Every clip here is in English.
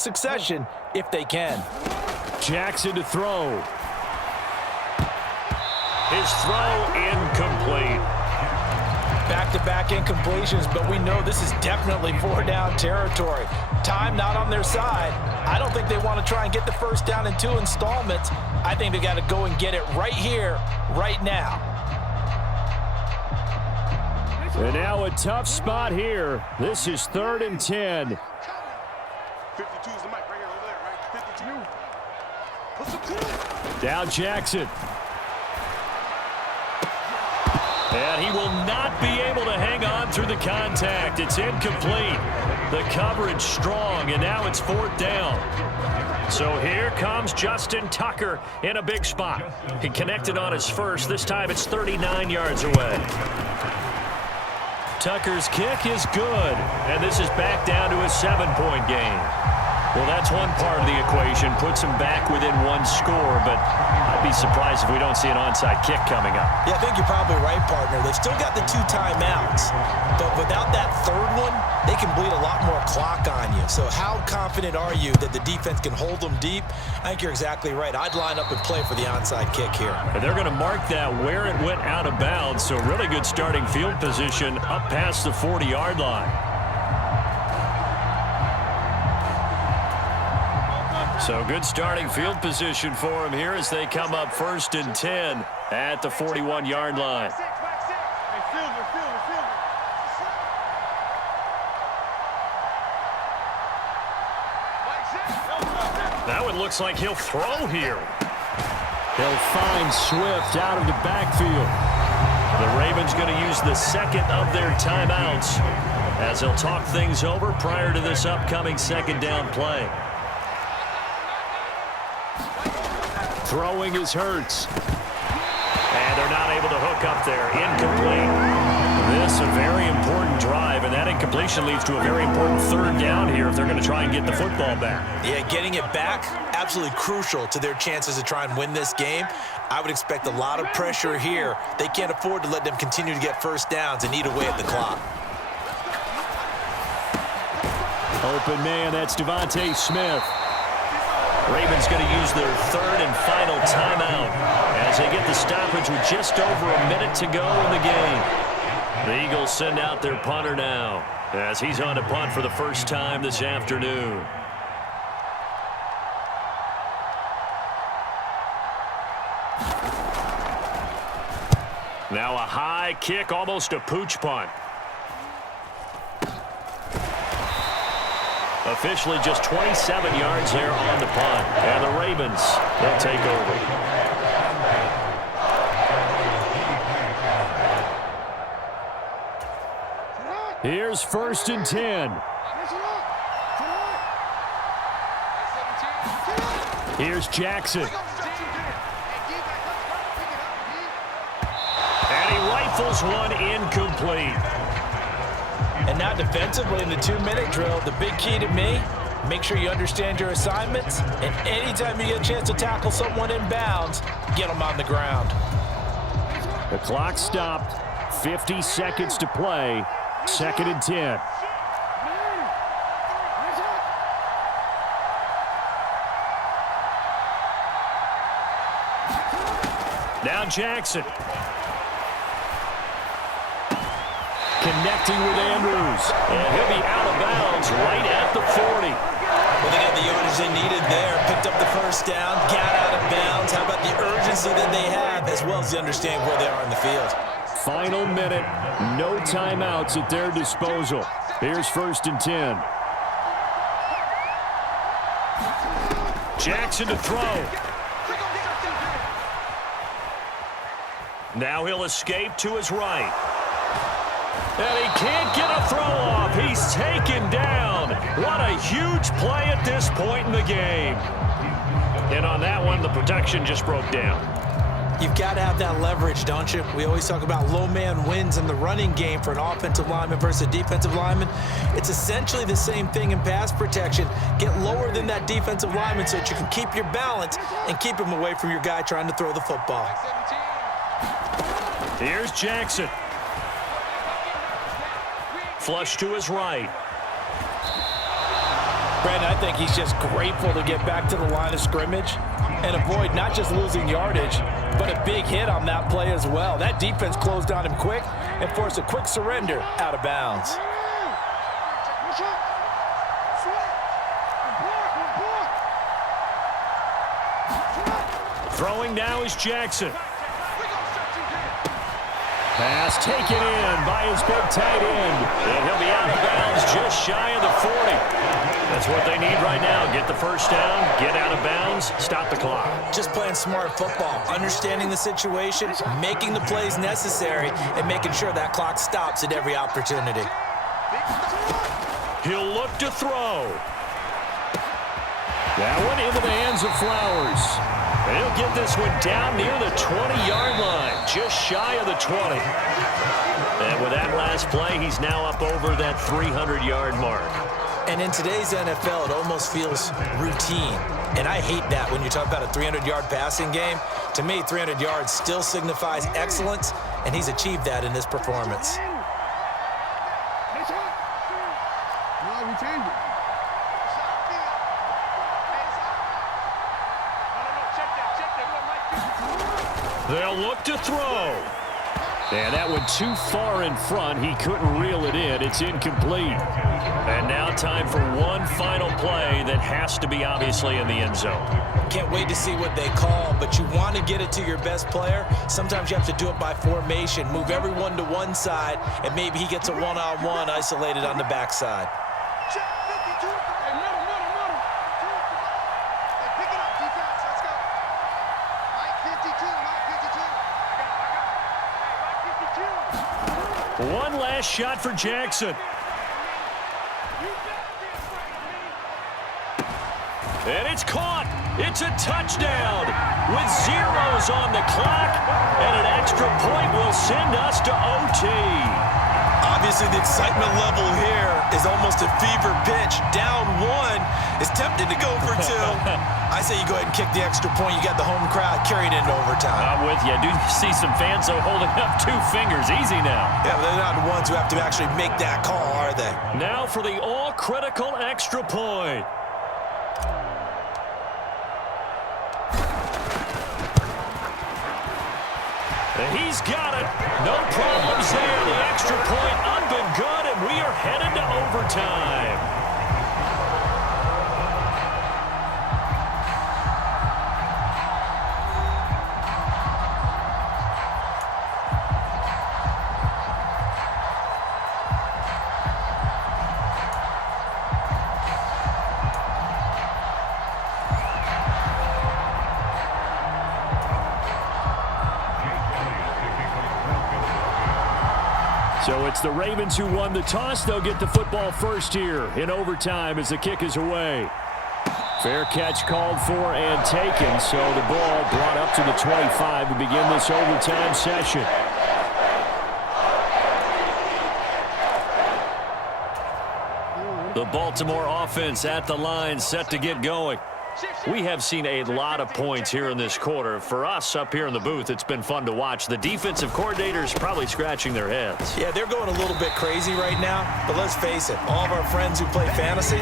succession if they can. Jackson to throw. His throw incomplete. Back-to-back incompletions, but we know this is definitely four-down territory. Time not on their side. I don't think they want to try and get the first down in 2 installments. I think they got to go and get it right here, right now. And now a tough spot here. This is 3rd and 10. 52 is the mic right here, over there, right? 52. Down Jackson. And he will not be able to hang on through the contact. It's incomplete. The coverage strong, and now it's 4th down. So here comes Justin Tucker in a big spot. He connected on his first. This time it's 39 yards away. Tucker's kick is good, and this is back down to a 7-point game. Well, that's one part of the equation, puts him back within 1 score, but I'd be surprised if we don't see an onside kick coming up. Yeah, I think you're probably right, partner. They've still got the 2 timeouts, but without that 3rd one, they can bleed a lot more clock on you. So how confident are you that the defense can hold them deep? I think you're exactly right. I'd line up and play for the onside kick here. And they're going to mark that where it went out of bounds, so really good starting field position up past the 40-yard line. So good starting field position for him here as they come up 1st and 10 at the 41-yard line. That one looks like he'll throw here. They'll find Swift out of the backfield. The Ravens going to use the 2nd of their timeouts as they'll talk things over prior to this upcoming 2nd down play. Throwing is Hurts. And they're not able to hook up there. Incomplete. This a very important drive, and that incompletion leads to a very important 3rd down here if they're going to try and get the football back. Yeah, getting it back, absolutely crucial to their chances to try and win this game. I would expect a lot of pressure here. They can't afford to let them continue to get first downs and eat away at the clock. Open man, that's Devontae Smith. Ravens going to use their 3rd and final timeout as they get the stoppage with just over a minute to go in the game. The Eagles send out their punter now as he's on to punt for the first time this afternoon. Now a high kick, almost a pooch punt. Officially just 27 yards there on the punt. And the Ravens, they'll take over. Here's 1st and 10. Here's Jackson. And he rifles one incomplete. And now defensively in the 2-minute drill, the big key to me, make sure you understand your assignments, and anytime you get a chance to tackle someone in bounds, get them on the ground. The clock stopped. 50 seconds to play. 2nd and 10. Now Jackson. Connecting with Andrews. And he'll be out of bounds right at the 40. Well, they got the yardage they needed there. Picked up the first down, got out of bounds. How about the urgency that they have, as well as they understand where they are in the field. Final minute. No timeouts at their disposal. Here's 1st and 10. Jackson to throw. Now he'll escape to his right. And he can't get a throw off. He's taken down. What a huge play at this point in the game. And on that one, the protection just broke down. You've got to have that leverage, don't you? We always talk about low man wins in the running game for an offensive lineman versus a defensive lineman. It's essentially the same thing in pass protection. Get lower than that defensive lineman so that you can keep your balance and keep him away from your guy trying to throw the football. Here's Jackson. Flush to his right. Brandon, I think he's just grateful to get back to the line of scrimmage and avoid not just losing yardage, but a big hit on that play as well. That defense closed on him quick and forced a quick surrender out of bounds. Throwing now is Jackson. Pass taken in by his big tight end. And he'll be out of bounds just shy of the 40. That's what they need right now. Get the first down, get out of bounds, stop the clock. Just playing smart football, understanding the situation, making the plays necessary, and making sure that clock stops at every opportunity. He'll look to throw. That one into the hands of Flowers. He'll get this one down near the 20-yard line, just shy of the 20. And with that last play, he's now up over that 300-yard mark. And in today's NFL, it almost feels routine. And I hate that when you talk about a 300-yard passing game. To me, 300 yards still signifies excellence, and he's achieved that in this performance. They'll look to throw. And that one too far in front. He couldn't reel it in. It's incomplete. And now time for one final play that has to be obviously in the end zone. Can't wait to see what they call, but you want to get it to your best player. Sometimes you have to do it by formation. Move everyone to one side, and maybe he gets a one-on-one isolated on the backside. One last shot for Jackson. And it's caught. It's a touchdown with zeros on the clock, and an extra point will send us to OT. Obviously, the excitement level here is almost a fever pitch. Down one, is tempted to go for two. I say you go ahead and kick the extra point. You got the home crowd carried into overtime. I'm with you. I do see some fans, though, holding up two fingers. Easy now. Yeah, but they're not the ones who have to actually make that call, are they? Now for the all-critical extra point. He's got it. No problems there. The extra point up and good, and we are headed to overtime. So it's the Ravens who won the toss. They'll get the football first here in overtime as the kick is away. Fair catch called for and taken, so the ball brought up to the 25 to begin this overtime session. The Baltimore offense at the line, set to get going. We have seen a lot of points here in this quarter. For us up here in the booth, it's been fun to watch. The defensive coordinators probably scratching their heads. Yeah, they're going a little bit crazy right now, but let's face it, all of our friends who play fantasy,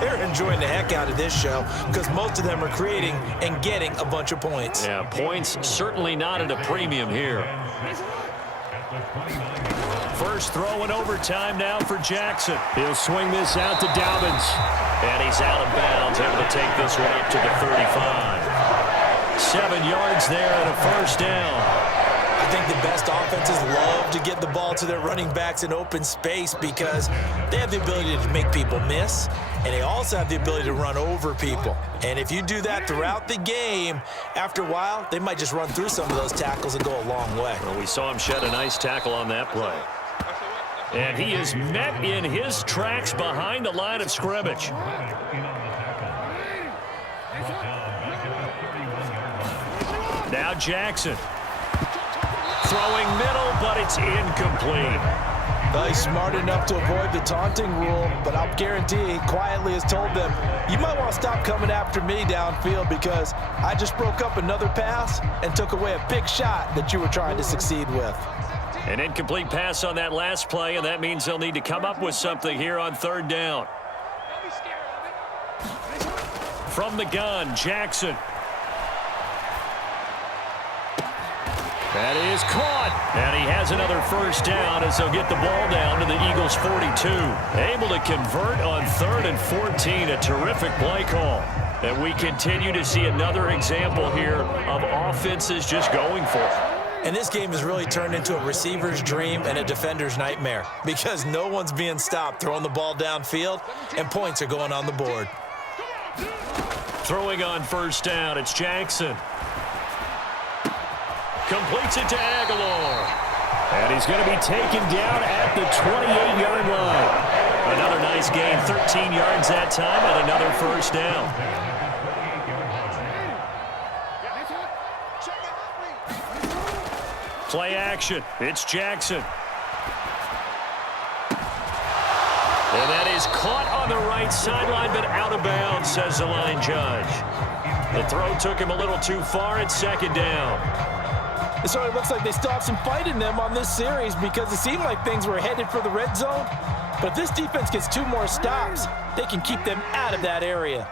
they're enjoying the heck out of this show because most of them are creating and getting a bunch of points. Yeah, points certainly not at a premium here. First throw in overtime now for Jackson. He'll swing this out to Dobbins. And he's out of bounds, able to take this one up to the 35. 7 yards there and a first down. I think the best offenses love to get the ball to their running backs in open space because they have the ability to make people miss, and they also have the ability to run over people. And if you do that throughout the game, after a while, they might just run through some of those tackles and go a long way. Well, we saw him shed a nice tackle on that play. And he is met in his tracks behind the line of scrimmage. Now Jackson. Throwing middle, but it's incomplete. Well, he's smart enough to avoid the taunting rule, but I'll guarantee he quietly has told them, you might want to stop coming after me downfield because I just broke up another pass and took away a big shot that you were trying to succeed with. An incomplete pass on that last play, and that means they'll need to come up with something here on third down. From the gun, Jackson. That is caught. And he has another first down as they'll get the ball down to the Eagles' 42. Able to convert on 3rd and 14. A terrific play call. And we continue to see another example here of offenses just going for it. And this game has really turned into a receiver's dream and a defender's nightmare because no one's being stopped throwing the ball downfield, and points are going on the board. Throwing on first down, it's Jackson. Completes it to Aguilar. And he's going to be taken down at the 28-yard line. Another nice gain, 13 yards that time, and another first down. Play action. It's Jackson. And that is caught on the right sideline, but out of bounds, says the line judge. The throw took him a little too far. It's 2nd down. So it looks like they still have some fight in them on this series because it seemed like things were headed for the red zone. But if this defense gets 2 more stops, they can keep them out of that area.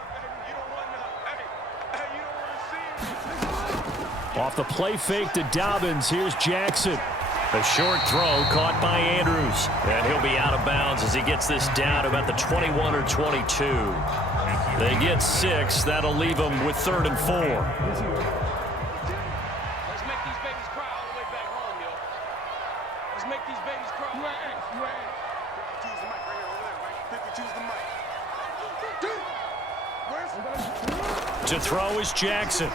Off the play fake to Dobbins, here's Jackson. A short throw caught by Andrews. And he'll be out of bounds as he gets this down about the 21 or 22. They get 6. That'll leave them with 3rd and 4. Let's make these babies cry all the way back home, yo. Let's make these babies cry. 52's the mic right here over there, right? 52's the mic. To throw is Jackson.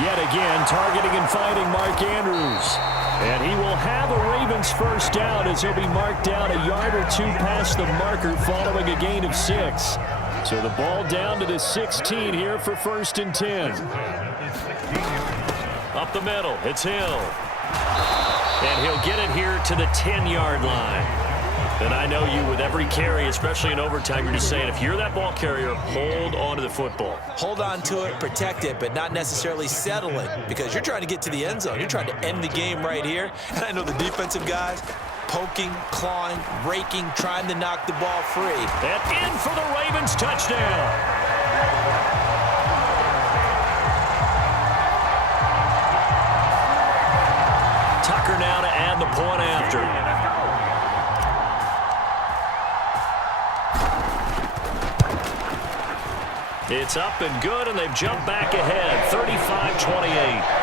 Yet again, targeting and finding Mark Andrews. And he will have a Ravens first down as he'll be marked down a yard or 2 past the marker following a gain of 6. So the ball down to the 16 here for 1st and 10. Up the middle, it's Hill. And he'll get it here to the 10-yard line. And I know you with every carry, especially in overtime, you're just saying if you're that ball carrier, hold on to the football. Hold on to it, protect it, but not necessarily settle it because you're trying to get to the end zone. You're trying to end the game right here. And I know the defensive guys poking, clawing, raking, trying to knock the ball free. And in for the Ravens touchdown. Tucker now to add the point after. It's up and good, and they've jumped back ahead, 35-28.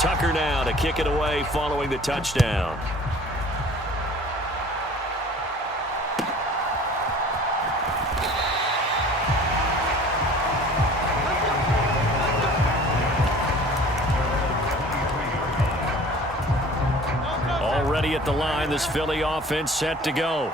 Tucker now to kick it away following the touchdown. Already at the line, this Philly offense set to go.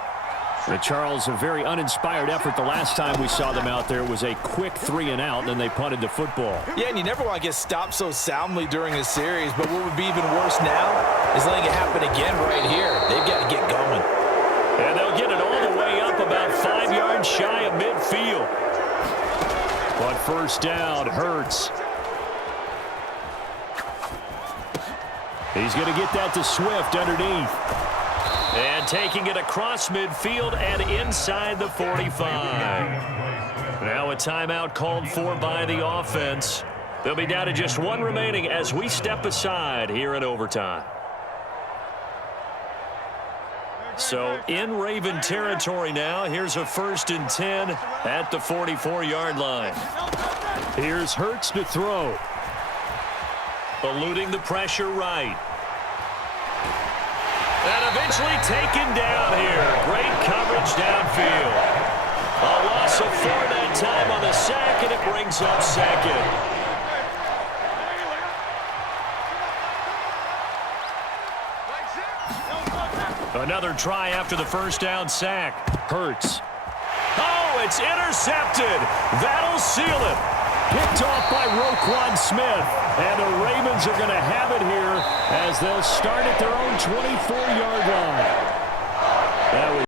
But Charles, a very uninspired effort. The last time we saw them out there was a quick 3-and-out, and then they punted the football. Yeah, and you never want to get stopped so soundly during a series, but what would be even worse now is letting it happen again right here. They've got to get going. And they'll get it all the way up about 5 yards shy of midfield. But first down, Hurts. He's going to get that to Swift underneath. And taking it across midfield and inside the 45. Now a timeout called for by the offense. They'll be down to just 1 remaining as we step aside here in overtime. So in Raven territory now. Here's a 1st and 10 at the 44-yard line. Here's Hurts to throw. Eluding the pressure right. And eventually taken down here. Great coverage downfield. A loss of 4 that time on the sack, and it brings up 2nd. Another try after the first down sack. Hurts. Oh, it's intercepted. That'll seal it. Picked off by Roquan Smith. And the Ravens are going to have it here as they'll start at their own 24-yard line. That was